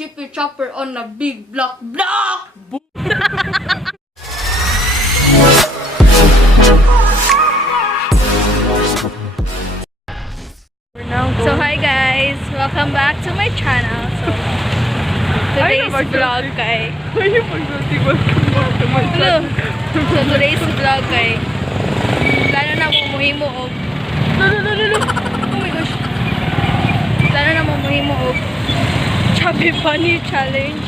Chippy chopper on a big block. Boom. So hi guys, welcome back to my channel. So today's vlog kay So today's vlog kay plano na mo muhimo og oh my gosh. Plano na mo muhimo og Chubby Bunny challenge.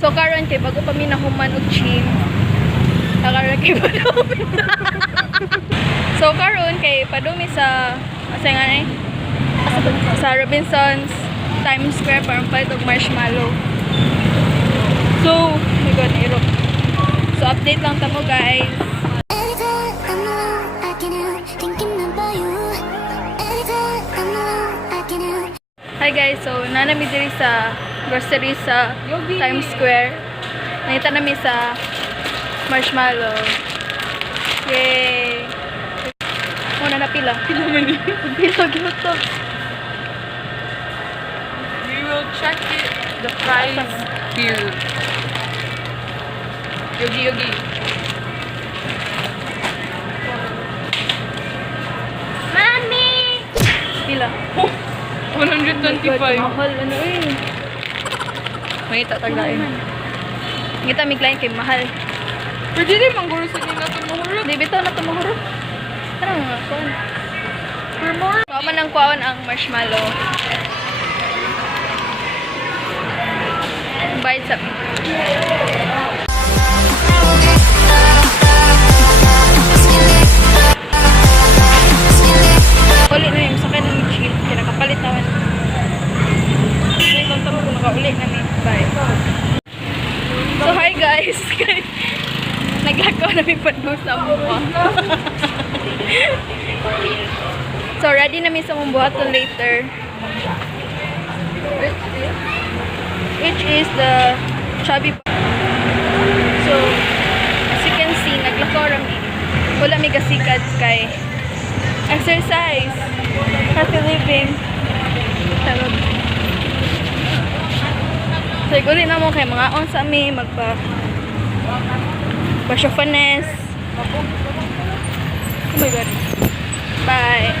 So karon kay bago pa mi nahuman og chin. Karon kay padumi. So karon kay padumi sa asa nga ni? Sa Robinson's Times Square para palit og marshmallow. So, my god, nairok. So, update lang tamo guys. Hi guys, so nanami diri sa grocery sa Times Square. Nakita namin sa marshmallow. Yay! Muna na pila. Pila man yun. Pila ginuto. We will check it, the price here. Yogi. Mami! Pila? 125. Mahal, ano eh. Mangita taglain. Ngita may client kay mahal. Pwede rin mangguro sa nila tumuhurot. Di bitaw na tumahurot. Ano nga, kuwan? For more. Kuwan ng kuwan ang marshmallow. Bayad sa... Ulit na yung sakay ng chip. Kinakapalit naman. Hindi kong tamo kung nakaulit namin. Bye. So hi guys. Naglakaw namin pando sa mukha. So ready namin sa mong buhaton later. Which is the Chubby. So as you can see, naglakaw rami. Wala may gasikad kay exercise. Healthy living. Sarap. So igulit na mo kay mga on sa amin Basyofanes. Oh my god. Bye.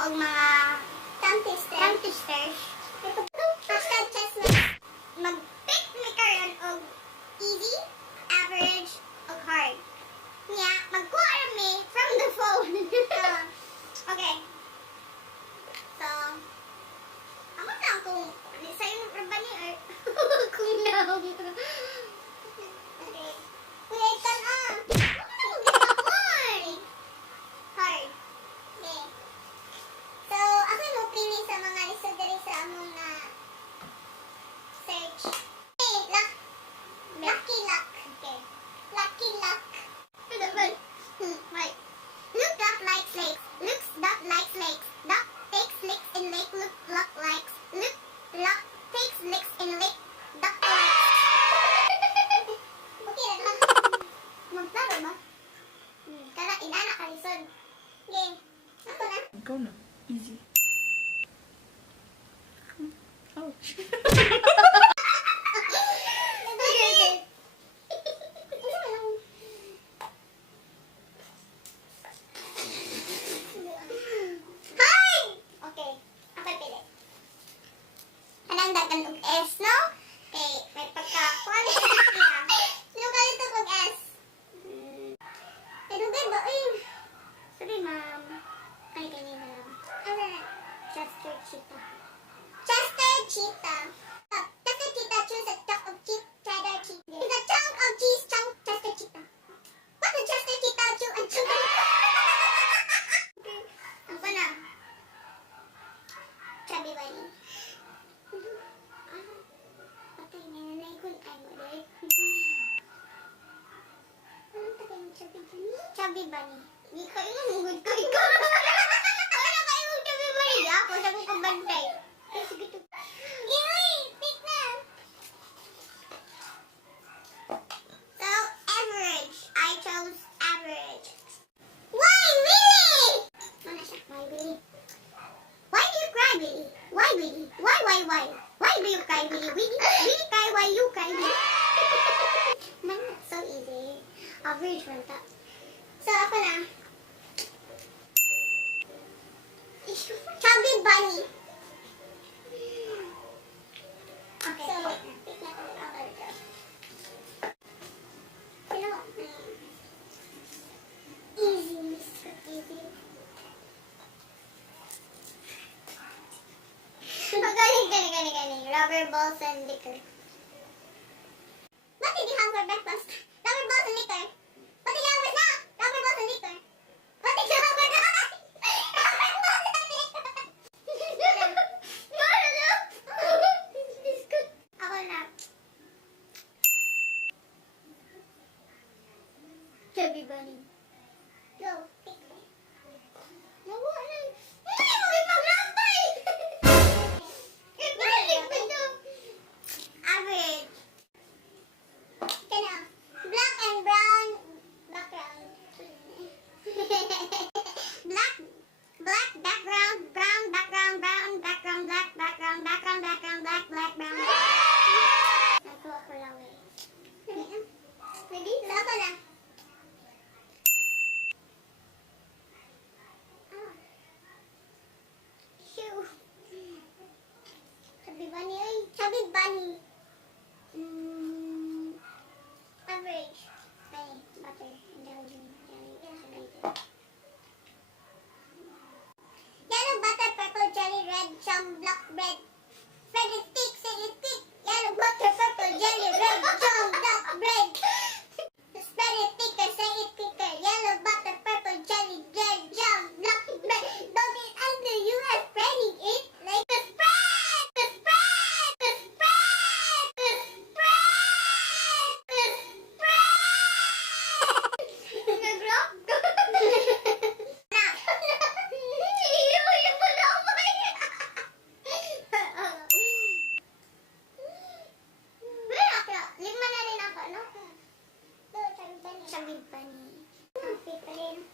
og mga tongue twisters. Hashtag chestnut. Mag-pick me karon og easy, average, og hard. Nya, magkuha me from the phone. Okay. So, ako lang kung sa'yo ba ni or kung no. Okay. Wait, hard. Okay. So, ako mo pili sa mga lisod dali sa among na search. Okay, lucky luck. Okay. Lucky luck. Wait. Look duck like snakes. Looks duck like snakes. Duck takes licks in lake. Luck likes. Look luck takes licks in lake. Duck likes. Okay na. Magtaro ba? Kala inana ka lisod. Okay. Ako na. Go na. Easy. Ouch. Okay. Hi! Okay, ako pili. Anong dagan og S, no? Okay, may pagka-kwan. Lugal ito og S. Lugal ba? Ay, sorry, ma'am. Ay, kanina lang. Ano na? Chester Cheetah. Chester Cheetah. Chester Cheetah choose a chunk of cheese, cheddar cheese. It's a chunk of cheese, chunk Chester Cheetah. What the Chester Cheetah chew and chew? Okay, ako na. Chubby bunny. Patay na nanay ko ay mo rin. Anong tagay mo Chubby bunny? Chubby bunny. Di ka yung mungod ko ikaw. Ano kayo mong Chubby bunny? Di ako sa kong kabantay. Ay, sige to. Yay! Pick na! So, average. I chose average. Why, Willy? Ano siya? Why, Willy? Why do you cry, Willy? Why, Willy? Why? Why do you cry, Willy? Willy cry, why you cry, Willy? Man, that's so easy. Average lang ta. So, ako na. Chubby bunny. Okay, so, pick na ko ang other. You know, easy, Mr. Easy. Gani. Rubber balls and liquor. What did you have for breakfast? Rubber balls and liquor. What did you have for snack? Rubber balls and liquor. What did you have for lunch? Rubber balls and liquor. No. This is good. Ako na. Chubby bunny. Go. Pick me. Nawa na. Hindi mo ipaglampay. Average. Kana. Black and brown background. Black background, brown background, brown background, black background, black, brown. Nakuha ko lang eh. Ready? Laba na. Shoe. Chubby bunny, ay. Chubby bunny. Average. Ay, butter. Yellow butter, purple jelly, red chum, black bread. Fred is thick, say it thick. Yellow butter, purple jelly, red chum, black bread. Spread it thicker, say it quicker. Yellow butter, purple jelly, red chum, black bread. Don't eat under you are spreading it like a spread, the spread, the spread, the spread, the spread. Nag-rock? Lima na rin ako, no? Chubby bunny. Happy pa rin.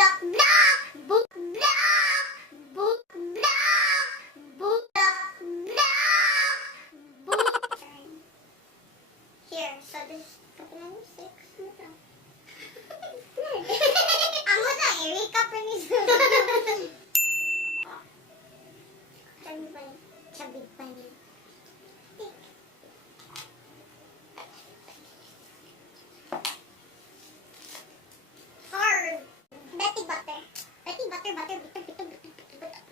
block, block, book, block, book, block, book, block, block, book. Here, so this, six. Amo na, i-recap rin ito. Chubby bunny. Chubby bunny. Hard. Betty Butter. Betty Butter, butter, bitter, bitter, bitter, bitter.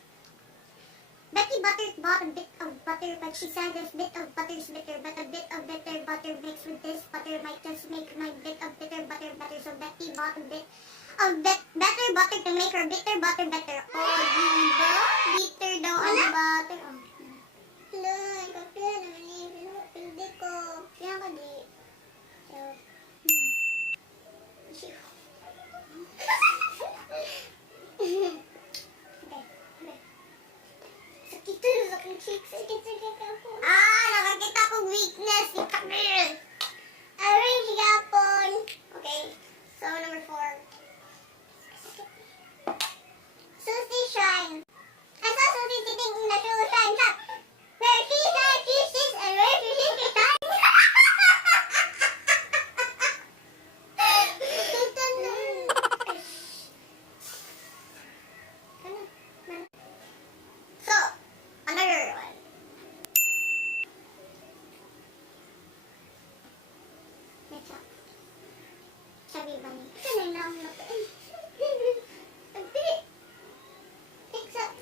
Betty Butter bought a bit of butter, but she said this bit of butter is bitter, but a bit of bitter butter mixed with this butter might just make my bit of bitter butter better. So Betty bought a bit of better butter to make her bitter butter better. Oh, diba? Bitter daw ang butter. Oh. Look, kapila naman eh. Hindi ko. Yan ka di. So, sakit na sa aking cheeks. Sakit ako. Nakakita kong weakness ni Camille. Arrange yapon. Okay. So, number 4. Susie Shrine. I saw Susie sitting in the shoe shrine shop. Where she said she sits and where she sits she shines. So, another one. Next up. Chubby bunny. Ito na lang na ito. Next up.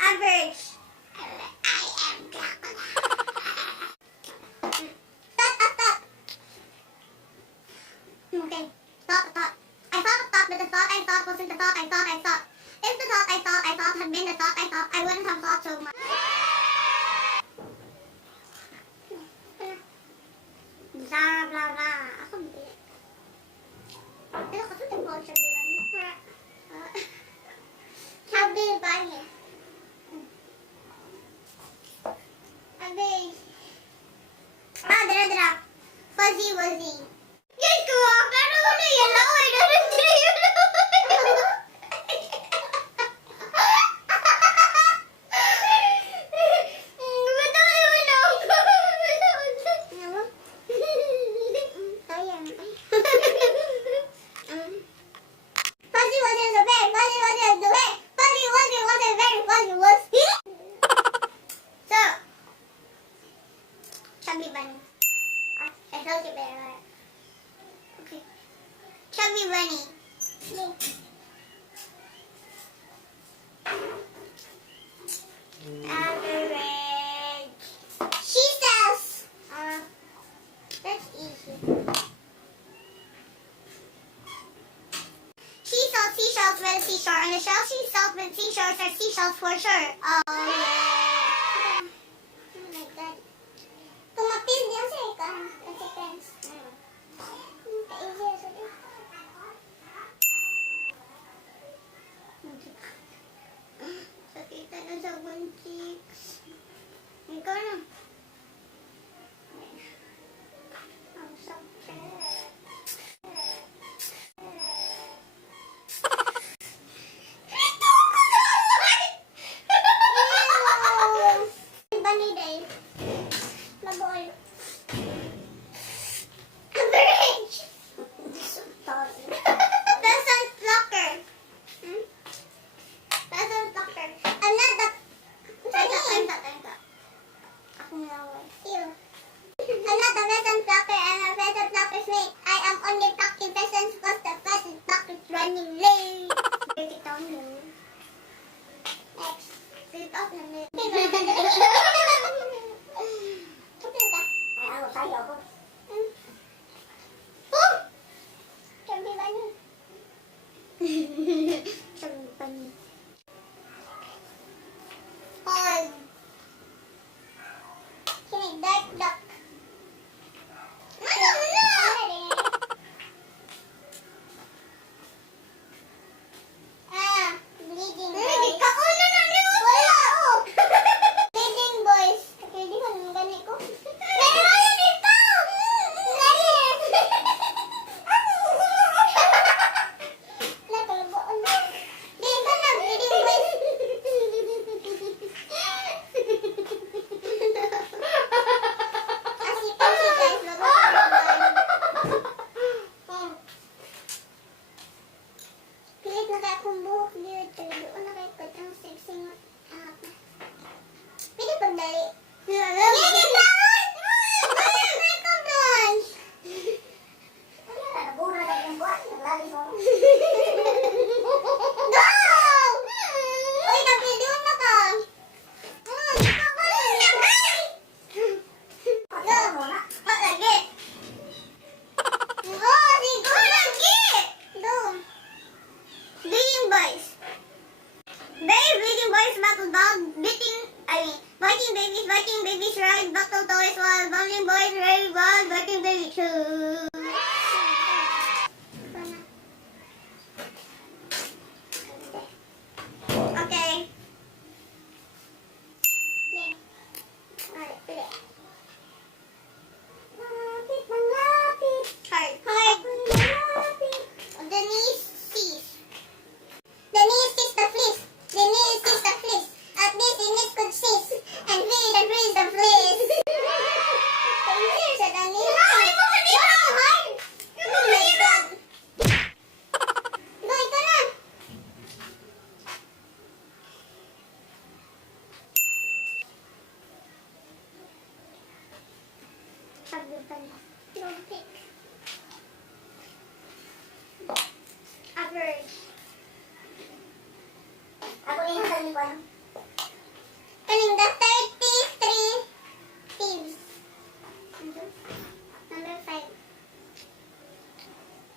Average. I am Dracula. Thought. Okay. Thought. I thought of thought, but the thought I thought wasn't the thought I thought. If the thought I thought had been the thought I wouldn't have thought so much. Blah, blah, blah. Ako hindi. Pero kasi ito po, Chubby Bunny. Chubby Bunny. Chubby. Dara. Fuzzy Wuzzy. Yes, ko. Pero ano yan? Laway na rin sila yun. Chubby Bunny. I told you better. Okay. Chubby Bunny. Average. She sells. That's easy. She sells seashells by the seashore, and the shells she sells by the seashores are seashells for sure. Oh yeah. Oh my god. Tumapil niya siya kasi friends. Kaeasy sa din. Sakita na sa one cheeks. Ikaw na. Ang sakit. Bunny day. Laboy. Don't pick. Average. Ako yung sabi ko. Kaning the 33 thieves. Number 5.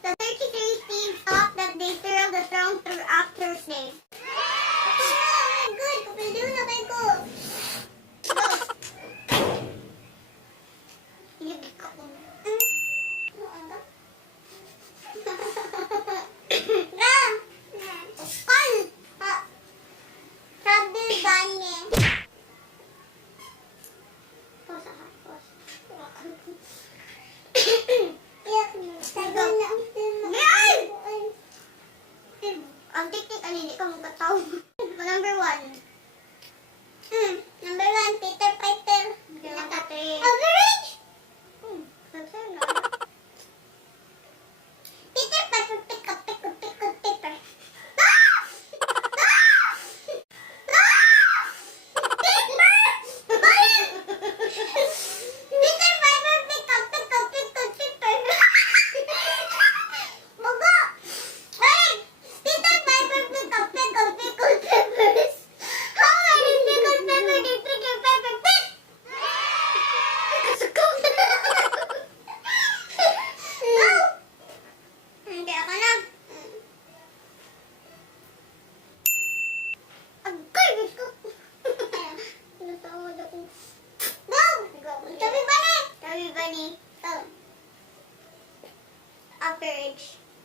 The 33 thieves thought that they threw the throne throughout Thursday. Oh my God! Kapildo na kayo ko. Go! Higit ako. Ano ang ba? Ga! Call! Chubby bunny. Pause ako. Pause. Iyak mo. Tagal na ang film. Yan! Ang tiktik, hindi ka magkataw. Number 1. Number 1, Peter Piper. Average! Peter Piper, pick up, Peter.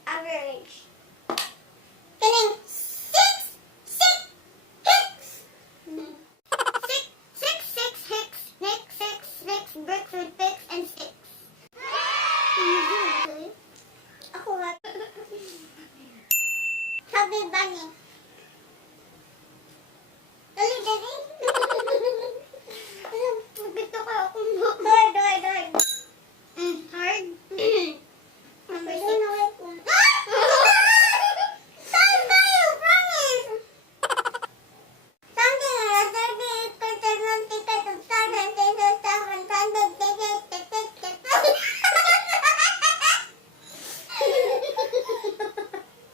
Average. Kidding. 6 hits. 6 hits. Nick 6 bricks with picks and sticks. Ako nga. Chubby bunny. Dali. Bito ka ako. Hard. Hard. Number 6. Saan tayo? Promise! Something like a 38% non ticket of stars and taser stuff and funded ticket.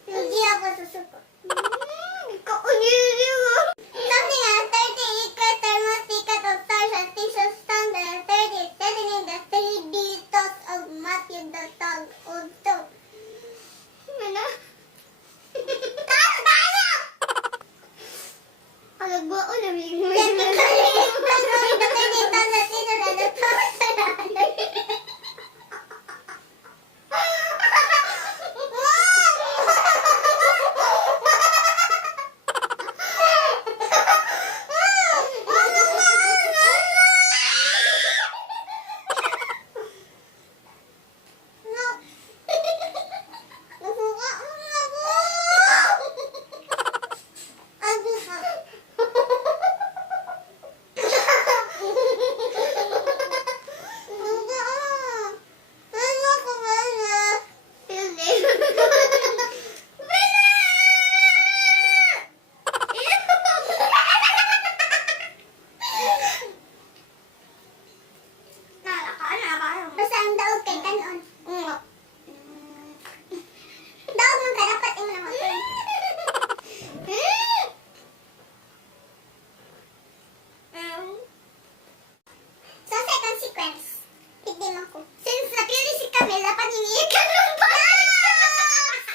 Hindi ako susuko. Kakunili mo. Something like a 38% non ticket of stars and taser stuff and 30 telling the 3D thoughts of Matthew the Dog also. Mana? Alagbo ko na may Since napili si Camila, paningin ka nun pa!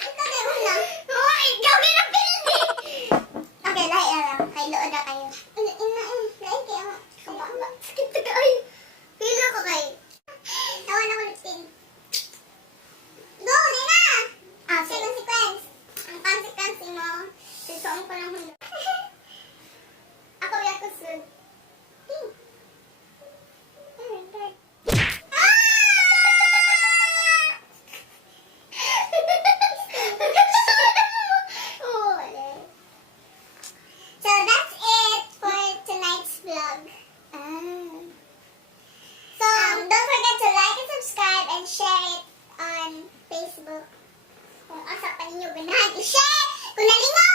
Ito na una. Oo, ikaw pinapili! Okay, lahi alam. Kay lood na kayo. Lahi kayo. Kabamba. Sakit na kayo. Pila ko kayo. Tawan ako lutin. Go, di na! Second sequence. Ang consequence mo, susuon ko ng hulo. Ako yung kusud. Facebook. Kung asa pa ninyo ganahan i-share. Kung nalingaw